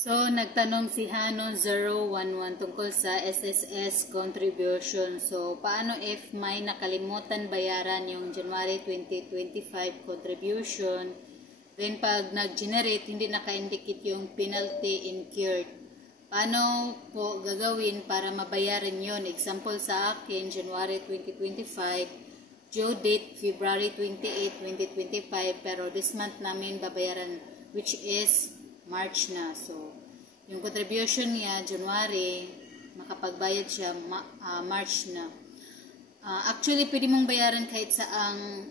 So, nagtanong si Hano011 tungkol sa SSS contribution. So, paano if may nakalimutan bayaran yung January 2025 contribution, then pag nag-generate, hindi naka-indicate yung penalty incurred. Paano po gagawin para mabayaran yon? Example sa akin, January 2025, due date February 28, 2025, pero this month namin babayaran, which is March na. So, yung contribution niya, January, makapagbayad siya March na. Actually, pwede mong bayaran kahit sa ang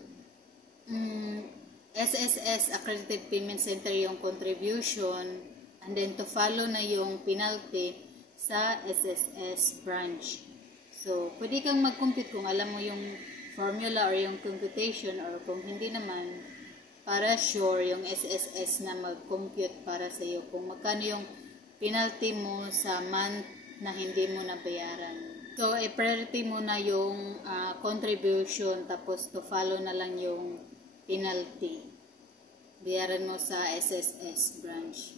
SSS, Accredited Payment Center, yung contribution, and then to follow na yung penalty sa SSS branch. So, pwede kang mag-compute kung alam mo yung formula or yung computation, or kung hindi naman, para sure yung SSS na mag-compute para sa iyo kung magkano yung penalty mo sa month na hindi mo nabayaran. So, i-priority mo na yung contribution, tapos to follow na lang yung penalty. Bayaran mo sa SSS branch.